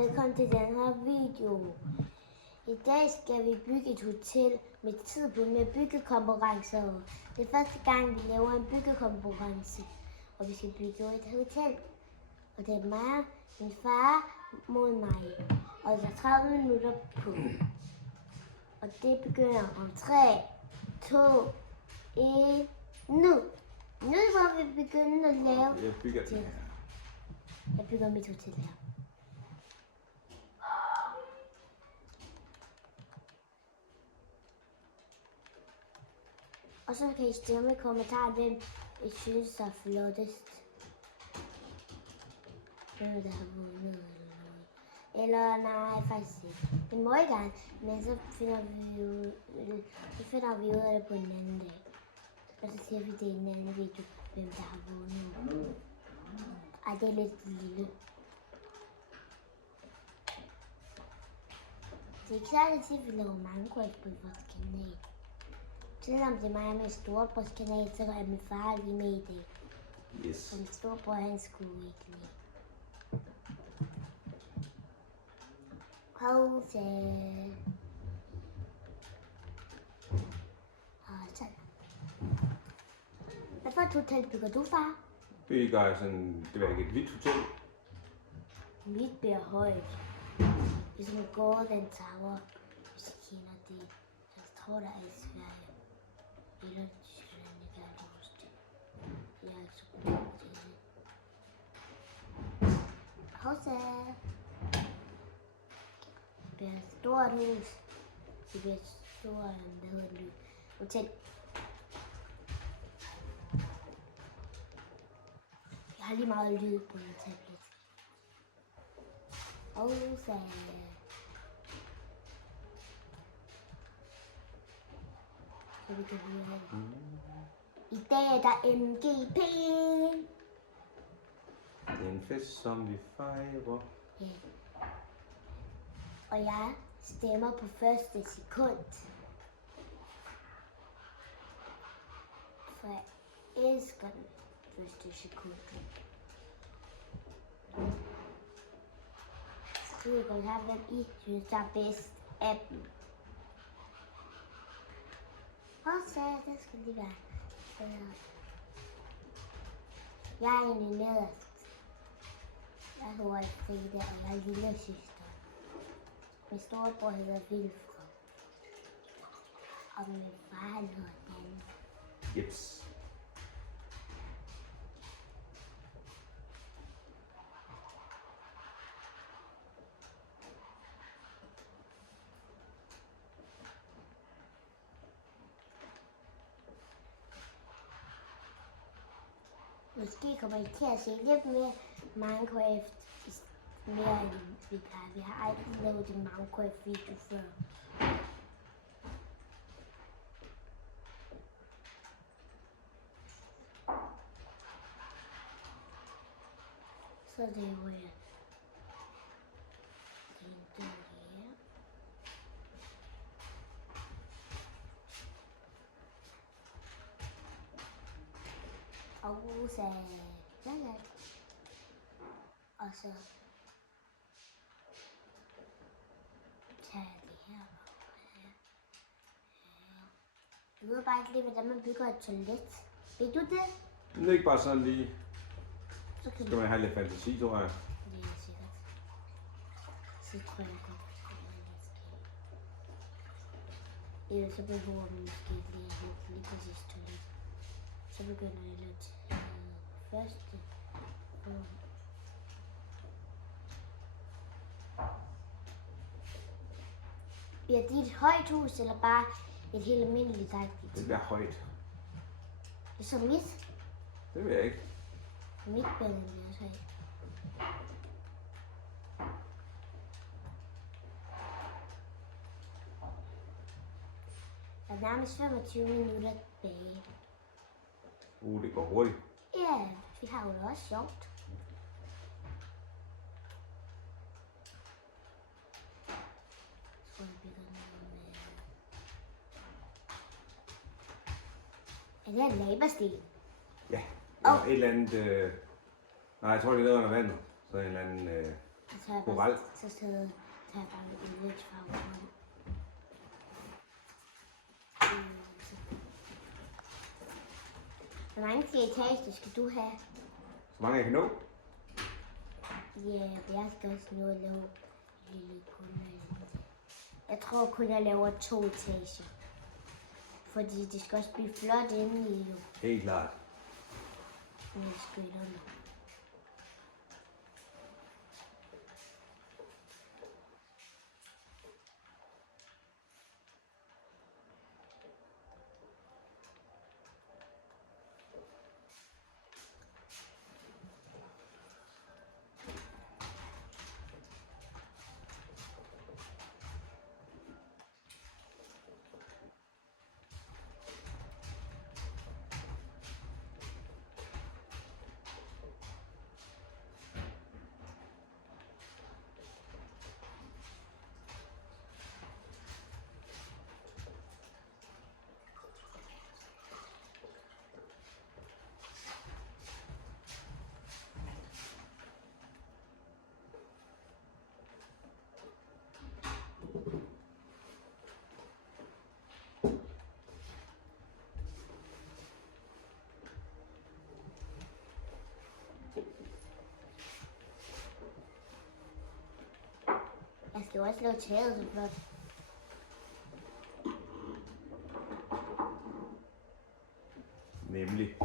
velkommen til den her video. I dag skal vi bygge et hotel med tid på med byggekonkurrencer. Det er første gang, vi laver en byggekonkurrence, og vi skal bygge et hotel. Og det er mig, min far mod mig, og der er 30 minutter på. Og det begynder om 3, 2, 1, nu! Nu hvor vi begynder at lave Jeg bygger den her. Jeg bygger mit hotel her. Og så kan I stemme i kommentarer, hvem I synes er flottest. Hvem der har vundet eller noget. Eller nej, faktisk ikke. Det må I gerne, men så finder vi ud af det på en anden dag. Og så siger vi det i en anden video, hvem der har vundet. Ej, det er lidt lille. Det er ikke særligt til, at vi laver Minecraft på vores kanal. Selvom det er mig med storebrors kanal, så er min far lige med i det. Yes. Og min storebror, han skulle ikke lige. Hotel. Hotel. Hvad for et hotel bygger du, far? Bygger sådan, det var ikke et hvidt hotel. Mit bliver højt. Ligesom Golden Tower, hvis I kender det. Jeg tror, der er i Sverige. Eller Tyskland, jeg kan ikke huske det. Jeg er ikke så god til det. Hotel. Det bliver et stort hus. Det bliver et stort, hvad hedder det, hotel. Jeg har lige meget lyd på min tablet. Hotel. Så vi kan høre her. I dag er der MGP. Det er en fest, som vi fejrer. Ja. Og jeg stemmer på første sekund. For jeg elsker den første sekund. Så jeg kan have, hvem I synes, der er bedst af dem. Og så det skal lige være. Jeg er egentlig nederst. Jeg hedder Frida, og jeg er lille søster. Min storebror hedder Vilfred. Og min far hedder Dan. Jeps. Måske kommer I til at se lidt mere Minecraft, mere end vi plejer. Vi har aldrig lavet en Minecraft-video før. Så det er jo det er en dør her. Og så og så tager jeg det her. Jeg ved bare ikke lige, hvordan man bygger et toilet. Ved du det? Det er ikke bare sådan lige. Så kan Skal man have lidt fantasi, tror jeg. det er sikkert. Så tror jeg godt, at det ellers så behøver man måske lige præcis toilet. Så begynder jeg lidt første. Bliver det et højt hus, eller bare et helt almindeligt dejligt? Det bliver højt. Det er som mit. Det ved jeg ikke. Mit bliver nemlig også højt. Der er nærmest 25 minutter tilbage. Det går hurtigt. Ja, vi har jo det også sjovt. Jeg tror, jeg bygger noget med... Er det en lavasten? Ja. Eller et eller andet... Nej, jeg tror, det er noget under vandet. Så en eller anden... Altså jeg Koral. bare, så tager jeg bare en lidt farve. Hvor mange etager skal du have? Så mange jeg kan nå. Ja, jeg skal også nå at lave en lille kunde. Jeg tror kun, jeg laver 2 etager. Fordi det skal også blive flot inde i jo. Helt klart. Med skøjterne. Jeg skal jo også lave taget så flot. Nemlig.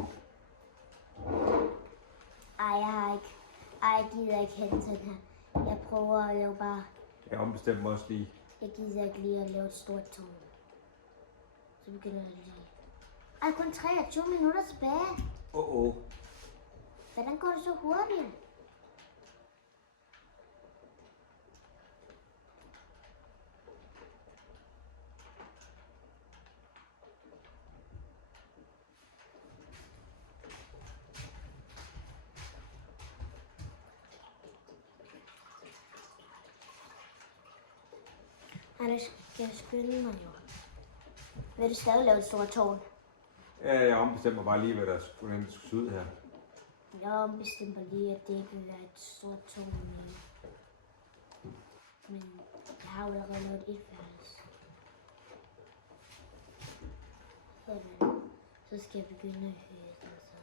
Jeg gider ikke have den sådan her. Jeg prøver at lave bare, Jeg ombestemmer mig også lige. jeg gider ikke lige at lave et stort tårn. Så begynder jeg lige. Ej, kun 23 minutter tilbage. Hvordan går det så hurtigt? Ej, det skal jeg skynde mig jo. Vil du stadig lave et stort tårn? Ja, jeg ombestemmer bare lige, hvordan det skulle se ud her. Jeg bestemmer lige, at det ikke vil være et stort tårn mere. Men jeg har jo allerede lavet et værelse. Sådan. Så skal jeg begynde at høre det sådan.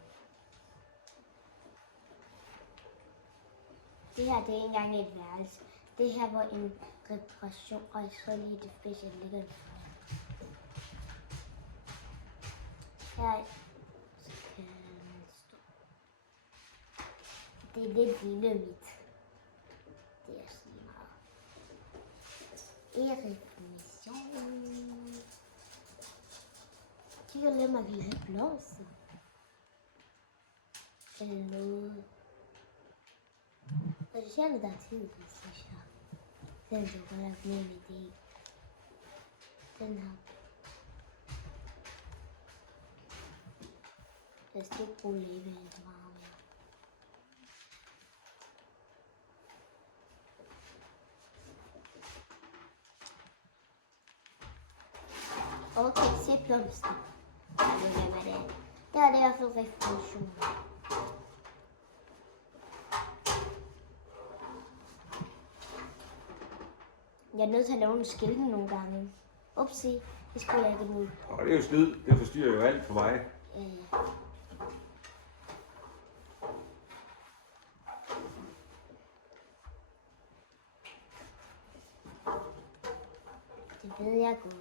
Det her, det er ikke engang et værelse. Det her var en reparation, og så lige det fisk, jeg ligger det fra. Her skal stå. Det er lidt lille mit. Det er sådan meget. Erekmission. Kigger lidt, man kan lade blåse. Eller noget. Og det känner där till synes jag. Den så går jag ner med det. Den här. Det står på livet varm. Okej, se blomster. Jag börjar med det. Det är det jag får reflektion. Jeg er nødt til at lave nogle skilte nogle gange. Upsi, det skulle jeg ikke nu. Og det er jo slid. Det forstyrrer jo alt for mig. Det ved jeg godt.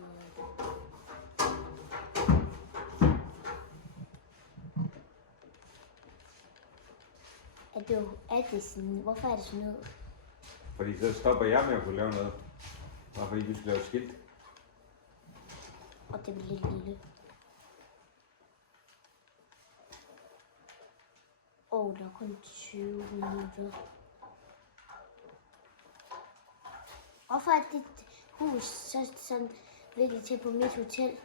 Er det sådan? Hvorfor er det sådan noget? Fordi så stopper jeg med at kunne lave noget. Bare fordi du skal lave skilt. Og det bliver lidt lille. Der er kun 20 minutter. Hvorfor er dit hus så sådan virkelig tæt på mit hotel?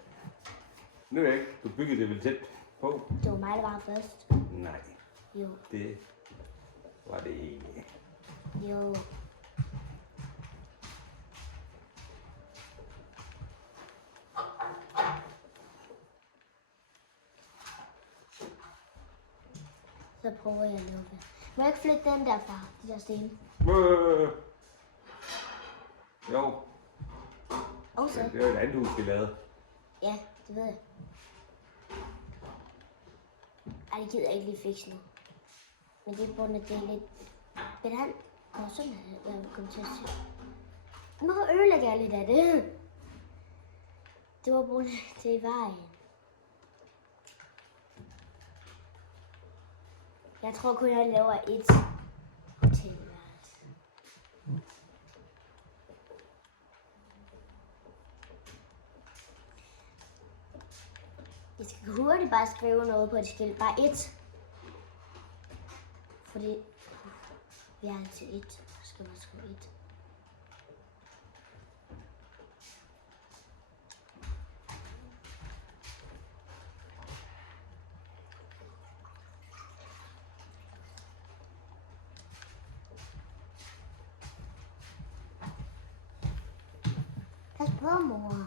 Nu er jeg ikke. Du byggede det vel tæt på? Det var mig, der var først. Nej. Jo. Det var det ikke. Jo. Så prøver jeg at lave det. Må jeg ikke flytte den derfra, de der sten? Jo, Og så, det er et andet hus, vi lavede. ja, det ved jeg. Ej, det gider jeg ikke lige fikse nu. Men det er på grund af, det er lidt... Men han... Åh, sådan er jeg kommet til at sige. Nu ødelægger jeg lidt af det. Det var på grund af, det er i vejen. Jeg tror kun, jeg laver et hotelværelse. Jeg skal hurtigt bare skrive noget på et skilt. Bare et. Fordi vi er til et. Så skal man skrive et. Pas på, mor.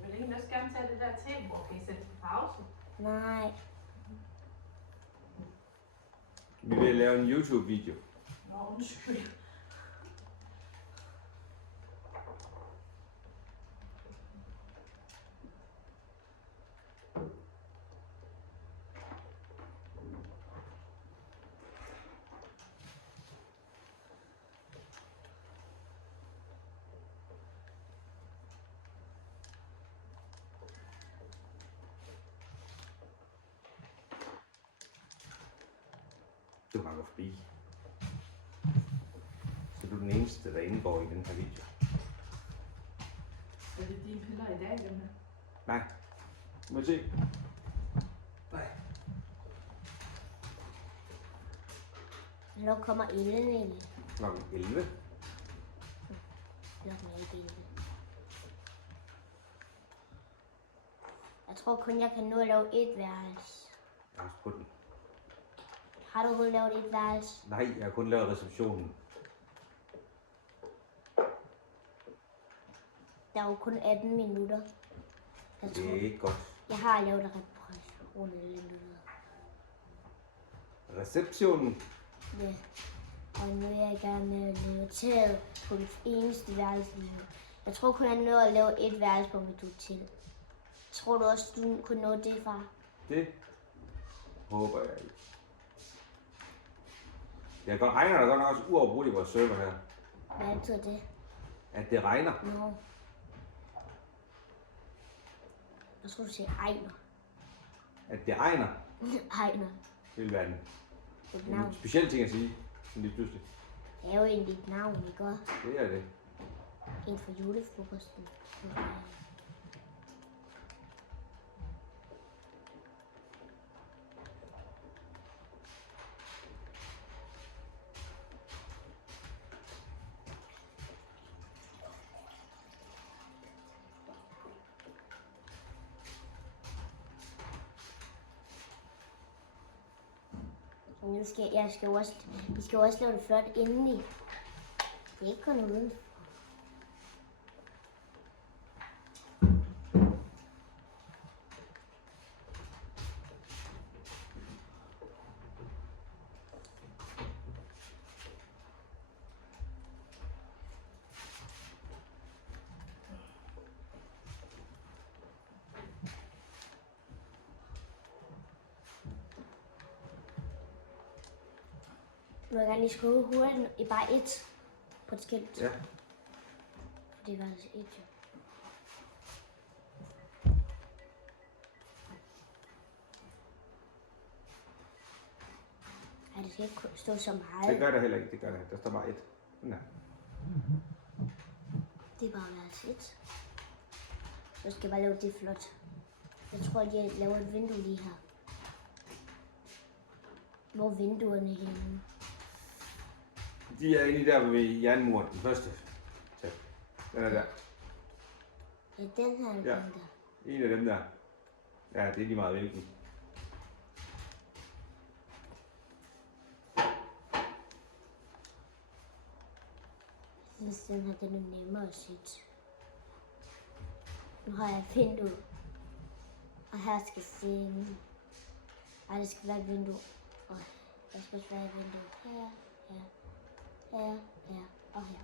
Jeg vil egentlig også gerne tage det der til, hvor kan I sætte på pause? Nej. Vi vil lave en YouTube-video. Nå, undskyld. Du har gået forbi. Så du er den eneste, der indgår i den her video. Er det dine piller i dag, dem her? Nej. Må jeg se? Nej. Hvornår kommer ilden egentlig? Klokken 11. Klokken er ikke 11. Jeg tror kun, jeg kan nå at lave et værelse. Jeg har også på den. Har du kun lavet et værelse? Nej, jeg har kun lavet receptionen. Der er jo kun 18 minutter. Jeg Det tror, er ikke godt. jeg har lavet reparation eller noget. Receptionen. Ja. Og nu er jeg i gang med at lave taget på mit eneste værelse lige nu. Jeg tror kun, jeg når at lave et værelse på mit hotel. Tror du også, du kunne nå det, far? Det håber jeg ikke. Det regner der godt nok også uafbrudt i vores server her. Hvad betyder det? At det regner. Nå. Jeg tror, du siger Ejner. At det regner. Ejner. Det vil være en Et navn. speciel ting at sige. Sådan lige pludselig. Det er jo egentlig et navn, ikke også? Det er det. En for julefrokosten. Nu skal vi skal jo også lave det flot indeni. Det er ikke kun uden. Nu vil jeg gerne lige skrive hurtigt i bare et på et skilt. Ja. Det var altså et, jo. Ej, det skal ikke stå så meget. Det gør der heller ikke. Det gør der. Der står bare et. Nej. Det er bare værelse et. Så skal jeg bare lave det flot. Jeg tror, at jeg laver et vindue lige her. Hvor er vinduerne henne? De er inde der ved jernmuren. Den første. Så. Den er der. Ja, den her Ja. ja. Der. En af dem der. Ja, det er lige meget hvilken. Jeg synes, den her den er nemmere at sætte. Nu har jeg et vindue. Og her skal sengen. Ej, det skal være et vindue. Og der skal også være et vindue her, her, her, her og her.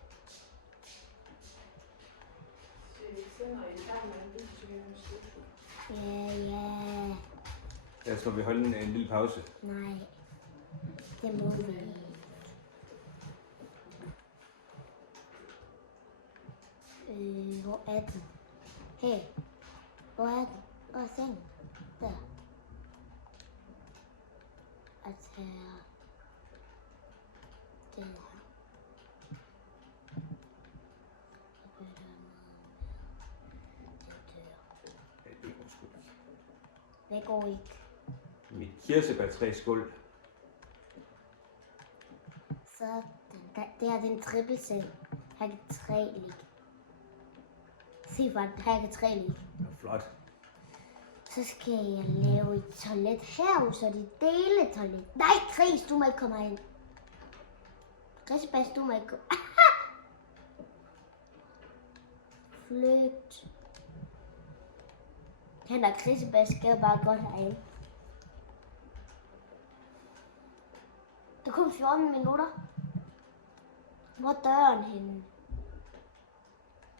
Ja. Ellers må vi holde en lille pause. Nej. Det må vi ikke. Hvor er den? Hey. Hvor er den? Hvor er sengen? Der. Altså her. Den her. Ja, det går sgu ikke. Det går ikke. Mit kirsebærtræ skål. Så det her det er en trippelseng. Her kan 3 ligge. Se bare, her kan 3 ligge. Det er flot. Så skal jeg lave et toilet her, så de dele toilet. Nej, Gris, du må ikke komme herind. Grisebas, du må ikke komme. Flygt. Han og Grisebas skal bare godt herind. Der kom 14 minutter. Hvor er døren henne?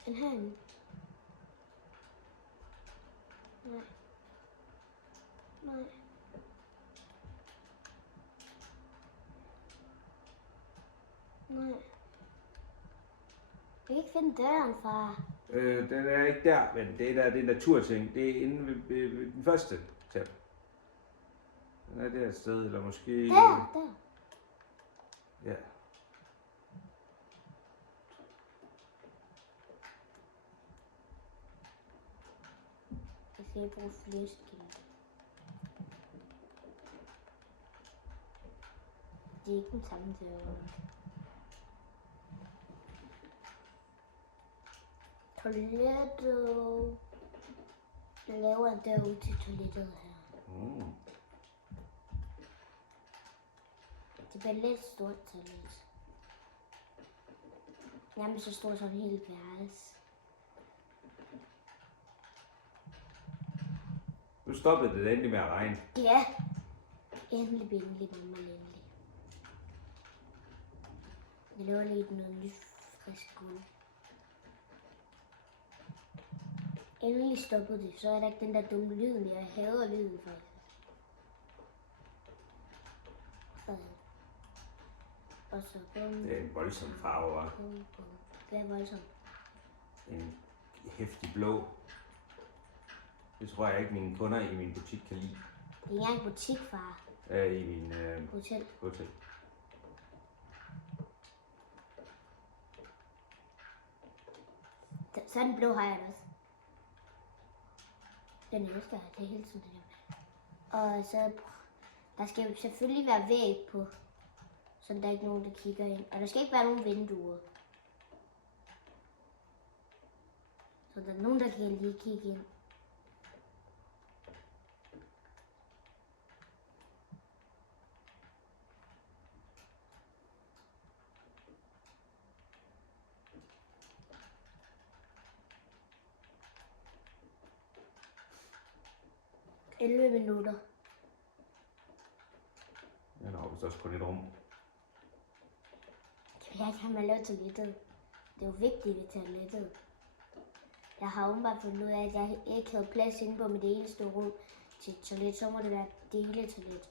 Den herinde. Nej. Nej. Nej. Jeg kan ikke finde døren, far. Den er ikke der, men det er en naturting. Det er inde ved den første tab. Den er der et sted, eller måske... Der. Ja. Jeg skal bruge flæskende. Det er ikke den samme dør. Toilettet. Jeg laver en dør ud til toilettet her. Det bliver lidt stort toilet. Nærmest så stort som en hel værelse. Nu stoppede det endelig med at regne. Ja. Endelig, mamma, endelig. Jeg laver lige noget nyt frisk gulv. Endelig stoppede det, så er der ikke den der dumme lyd mere. Jeg hader lyden faktisk. Sådan. Og så bum. Det er en voldsom farve, var. Det er voldsomt. En hæftig blå. Det tror jeg ikke mine kunder i min butik kan lide. Det er ikke engang butik, far. I min Hotel. hotel. Sådan blå har jeg det også. Den elsker jeg, det er hele tiden det der. Og så, der skal jo selvfølgelig være væg på, så der er ikke nogen, der kigger ind. Og der skal ikke være nogen vinduer. Så der er nogen, der kan lige kigge ind. – 11 minutter. Jeg når vist også kun et rum. Jeg vil ikke have mig lavet toilettet. Det er jo vigtigt ved toilettet. Jeg har åbenbart fundet ud af, at jeg ikke havde plads inde på mit eneste rum til et toilet. Så må det være det hele toilet.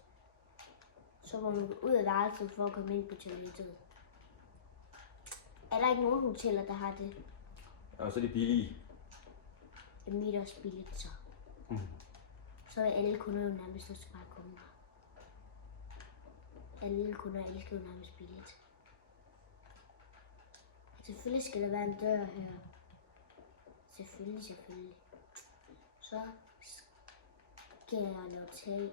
Så må man gå ud af værelset for at komme ind på toilettet. Er der ikke nogen hoteller, der har det? Og så er det billige. Det er mit også billigt så. Så vil alle kunder jo nærmest også bare komme her. Alle kunder elsker jo nærmest billigt. Selvfølgelig skal der være en dør her. Selvfølgelig. Så skal jeg lave tag.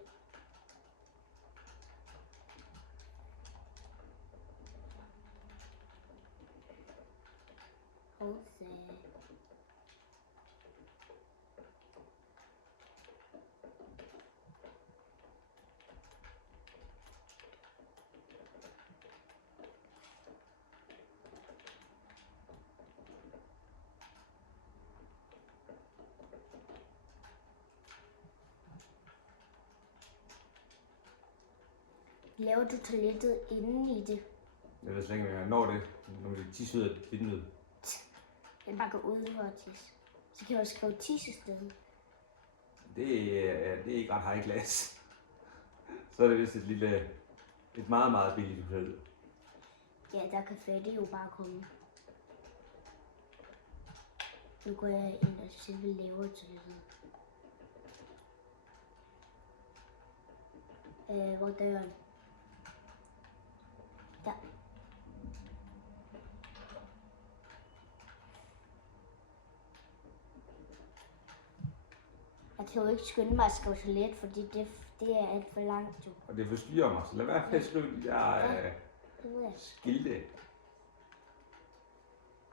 Og så laver du toilettet inde i det? Jeg ved slet ikke, om jeg når det. Når det tisse ud af vinduet. Jeg bare gå ud for at tisse. Så kan jeg også skrive tissested. det er ikke ret high class. Så er det vist et meget, meget billigt hotel. Ja, der kan Freddy jo bare komme. Nu går jeg ind og selv laver til det. Hvor er døren? Der. Jeg kan jo ikke skynde mig at skrive toilet, fordi det er alt for langt jo. Og det forstyrrer mig, så lad være med at skrive de der Det ved jeg. skilte.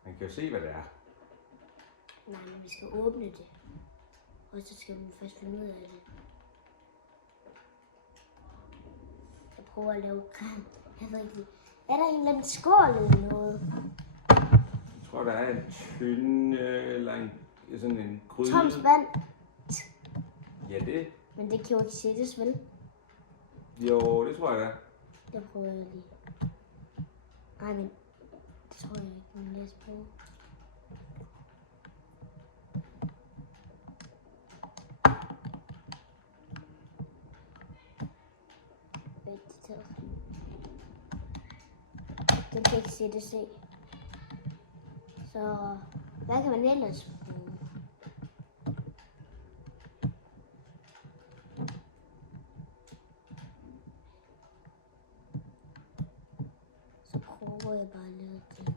Man kan jo se, hvad det er. Nej, men vi skal åbne det. Og så skal man først finde ud af det. Jeg prøver at lave creme. Jeg ved ikke, er der en eller anden skål eller noget? Jeg tror, der er en tynd, eller sådan en gryde. Toms vand. Ja, det. Men det kan jo ikke sættes, vel? Jo, det tror jeg da. Det prøver jeg lige. Nej, men det tror jeg ikke, men lad os prøve. Den kan ikke sættes se. Så hvad kan man ellers bruge? Så prøver jeg bare at lave den der.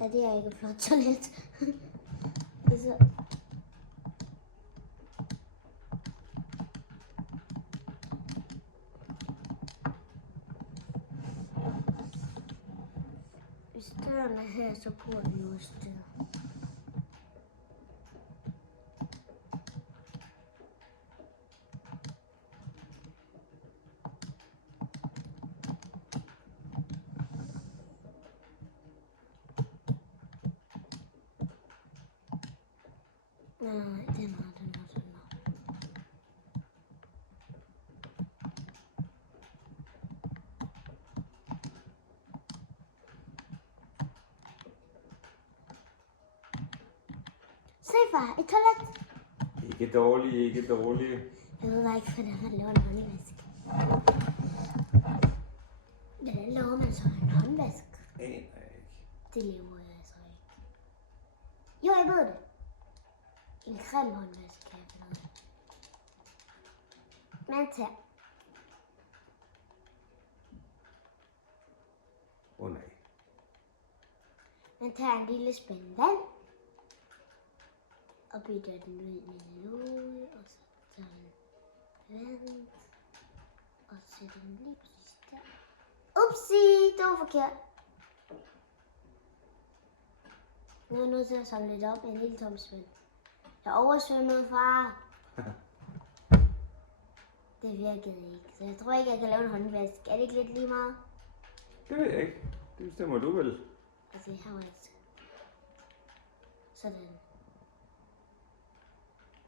Ja, det er ikke et flot toilet. Det er så... Hvis døren er her, så bor den også der. Nej, den har. Se far, et toilet. Ikke dårligt, ikke dårligt. Jeg ved ikke, hvordan man laver en håndvask. Hvordan laver man så en håndvask? Aner jeg ikke. Det laver jeg altså ikke. Jo, jeg ved det. En cremehåndvask kan jeg finde ud af. Man tager. Nej. Man tager en lille spand vand. Og bytter den ud med låg. Og så tager den vand. Og sætter den lige præcis der. Upsi, det var forkert. Nu er jeg nødt til at samle lidt op med en lille tom svend. Jeg oversvømmede, far. Det virkede ikke, så jeg tror ikke, jeg kan lave en håndvask. Er det ikke lidt lige meget? Det ved jeg ikke. Det bestemmer du vel. Altså, her var det. Sådan.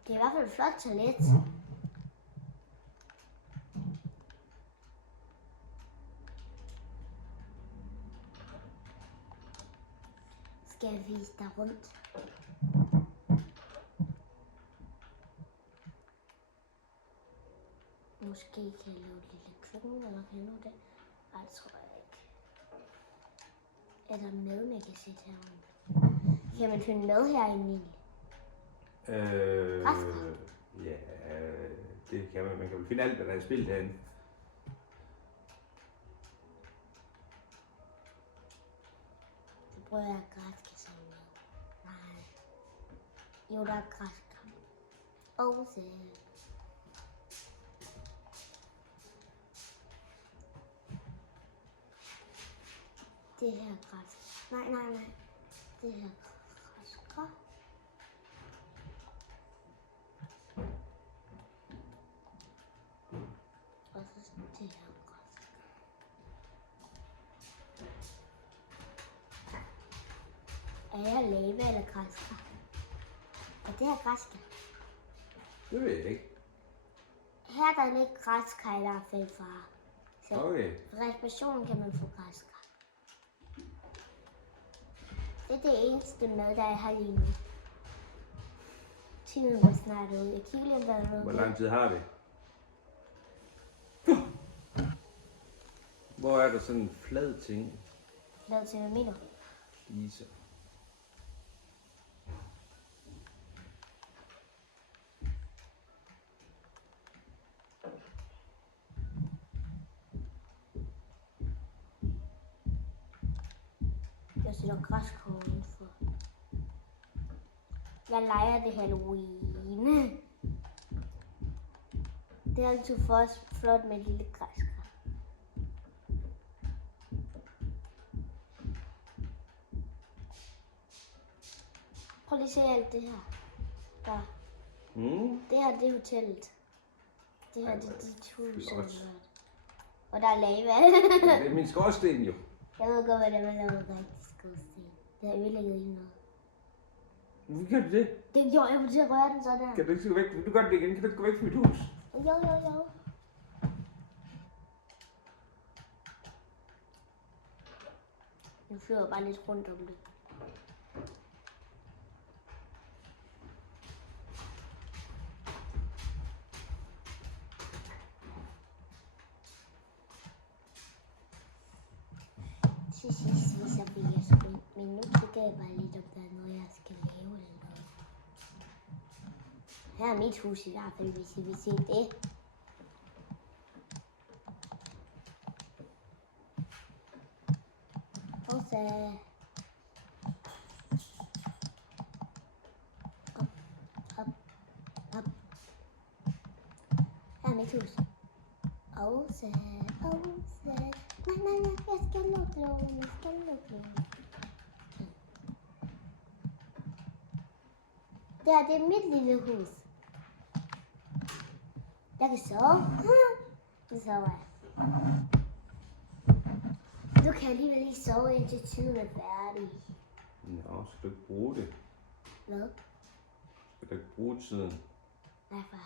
Det er i hvert fald et flot toilet. Skal jeg vise dig rundt? Måske kan jeg lave et lille køkken, eller kan jeg nå det? Nej, det tror jeg ikke. Er der mad, man kan sætte herovre? Kan man finde mad herinde egentlig? Ja, det kan man. Man kan vel finde alt, hvad der er spillet herinde. Så prøver jeg græskar med. Nej. Jo, der er græskar. Og så... Det her græskar. Nej. Det her græskar. Og så det her græskar. Er jeg lava eller græskar? Er det her græskar? Det ved jeg ikke. Her er der lidt græskar i hvert fald, far. Så Okay. for respiration kan man få græskar. Det er det eneste mad, der er her lige nu. Tiden går snart ud. Jeg kigger lige, om der er noget. Hvor lang tid har vi? Hvor er der sådan en flad ting? Lad til, hvad mener du? Lisa. Jeg sætter græskår udenfor. Jeg leger det Halloween. Det er altid for os flot med et lille græskar. Prøv lige at se alt det her. Der. Det her, det er hotellet. Det her, det er dit hus. Flot. Og der er lava. Det er min skorsten jo. Jeg ved godt, hvad det er, der er rigtig skorsten. Det har ødelægget i noget. Hvorfor kan du det? Det gjorde jeg på til at røre den sådan. Kan du ikke gå væk? Vil du gøre det igen? Kan du ikke gå væk fra mit hus? Jo. Nu flyver jeg bare lidt rundt om det. Til sidst viser vi jer sgu, men nu kigger jeg bare lidt, om der er noget, jeg skal lave eller noget. Her er mit hus i hvert fald, hvis I vil se det. Og så... Op. Her er mit hus. Og så... Nej, jeg skal lukke lågen. Det her, det er mit lille hus. Jeg kan sove. Nu sover jeg. Nu kan jeg alligevel lige sove, indtil tiden er færdig. Nå, skal du ikke bruge det? Hvad? Skal du ikke bruge tiden? Nej, for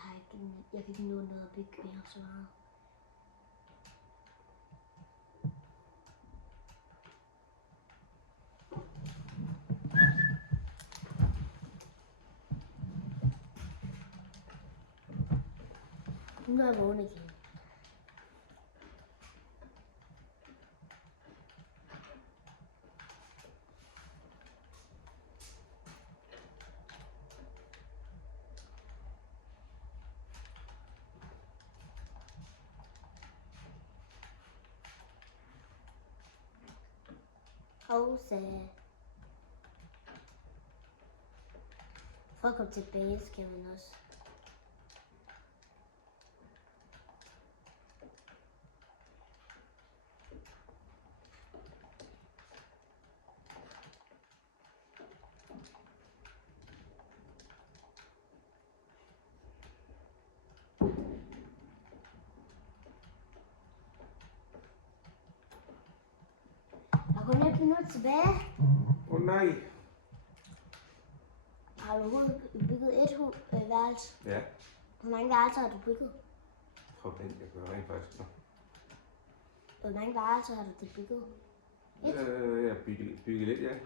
jeg kan ikke nå noget at bygge mere så meget. Nu er jeg vågen igen. Pause. For at komme tilbage skal man også. Der er kun et minut tilbage. Nej. Har du overhovedet bygget et værelse? Ja. Hvor mange værelser har du bygget? Prøv at vente, jeg gør rent faktisk. Hvor mange værelser har du bygget? Jeg bygger lidt, ja.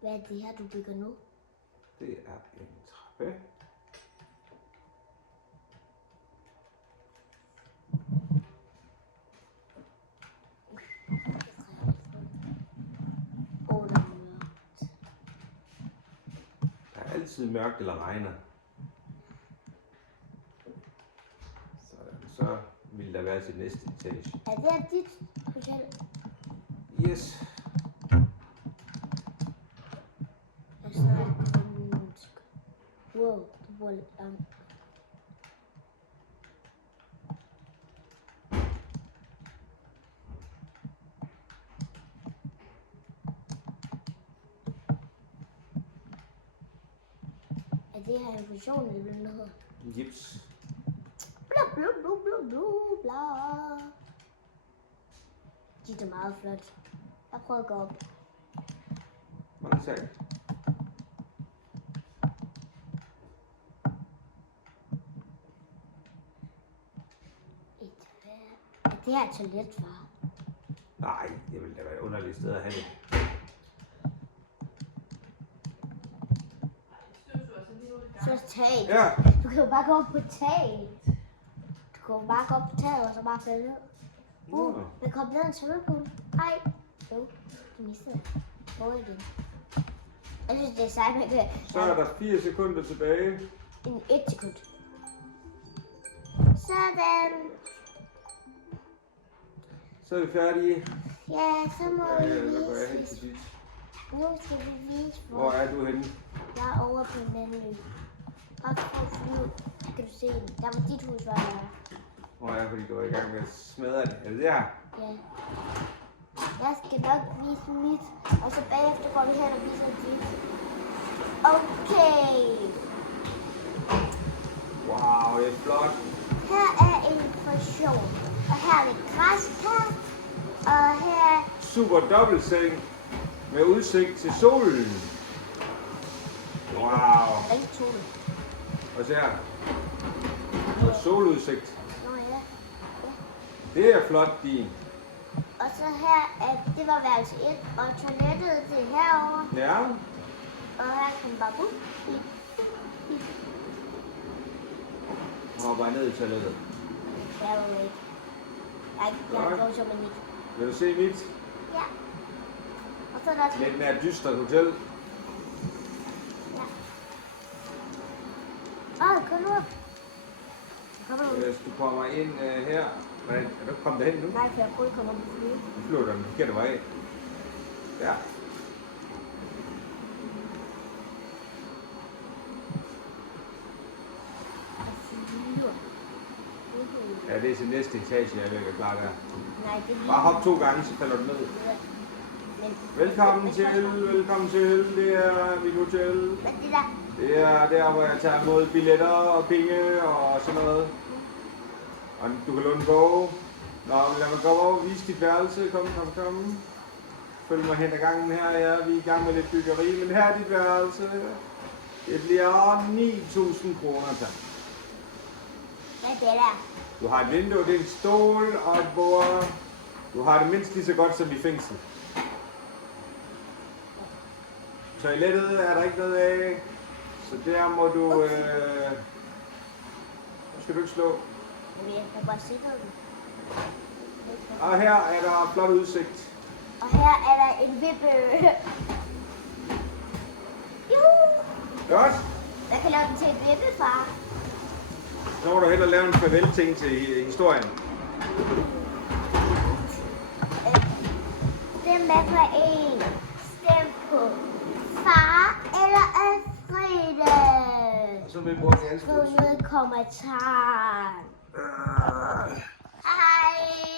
Hvad er det her, du bygger nu? Det er en trappe. Der er altid mørkt eller regner. Så vil der være til næste etage. Er det her dit hotel? Yes. Jeg snakker om... Wow, du bor lidt langt. Er det her en fusion, eller hvad det hedder? Gips. Bla bla bla bla bla bla. Det er meget flot. Jeg prøver at gå op. Mange tak. Er det her et toilet, far? Nej, det ville da være et underligt sted at have det. Så tag. Ja. Du kan jo bare gå op på taget. Du kan jo bare gå op på taget, og så bare falde ned. Men kom ned en svømmepumpe. Hej. Jo, du mistede det. Prøv igen. Jeg synes, det er sejt, man kan... Så er der 4 sekunder tilbage. En 1 sekund. Sådan. Så er vi færdige. Ja, så må vi Der går jeg hen vise. til sidst. Nu skal vi vise, Hvor er du henne? jeg er over på den anden ø. Og nu kan du se den. Der var dit hus, var der. Hvor er jeg, fordi du er i gang med at smadre det. Er det der? Ja. Jeg skal nok vise mit, og så bagefter går vi hen og viser dit. Okay. Wow, det er flot. Her er en portion. Og her er lidt græskar. Og her... Super dobbeltseng med udsigt til solen. Wow. er ikke solen. Og så her. Og soludsigt. Nå ja. Det er flot, din. Og så her, det var værelse 1, og toilettet det er herovre. Ja. Og her kan man bare bo. Og bare ned i toilettet. Jeg er jo ikke. Jeg går som en ikke. Vil du se mit? Ja. Og så er der Lidt mere dystert hotel. Ja. Kom nu op. Kom nu. Hvis du kommer ind her. Nej, er du kommet derhen nu? Nej, for jeg prøver at komme op på flyet. Du flyver den forkerte vej. Ja. Ja, det er til næste etage, jeg er ved at klare der. Nej, det er Bare hop 2 gange, så falder du ned. Velkommen til, velkommen til. Det er mit hotel. Hvad er det der? Det er der, hvor jeg tager imod billetter og penge og sådan noget. Og du kan låne bog. Nå, lad mig gå over og vise dit værelse. Kom. Følg mig hen ad gangen her. Ja, vi er i gang med lidt byggeri, men her er dit værelse. Det bliver 9.000 kroner, tak. Hvad er det der? Du har et vindue, det er en stol og et bord. Du har det mindst lige så godt som i fængsel. Toilettet er der ikke noget af, så der må du... Nu skal du ikke slå. Jeg kan bare sætte den. Og her er der flot udsigt. Og her er der en vippe. Juhu! Godt. Jeg kan lave den til et vippefar. Så må du hellere lave en farvel-ting til historien. Stem hvad for en? Stem på far eller Alfrede? Så vil jeg bruge en Skriv ned i kommentaren. Hej.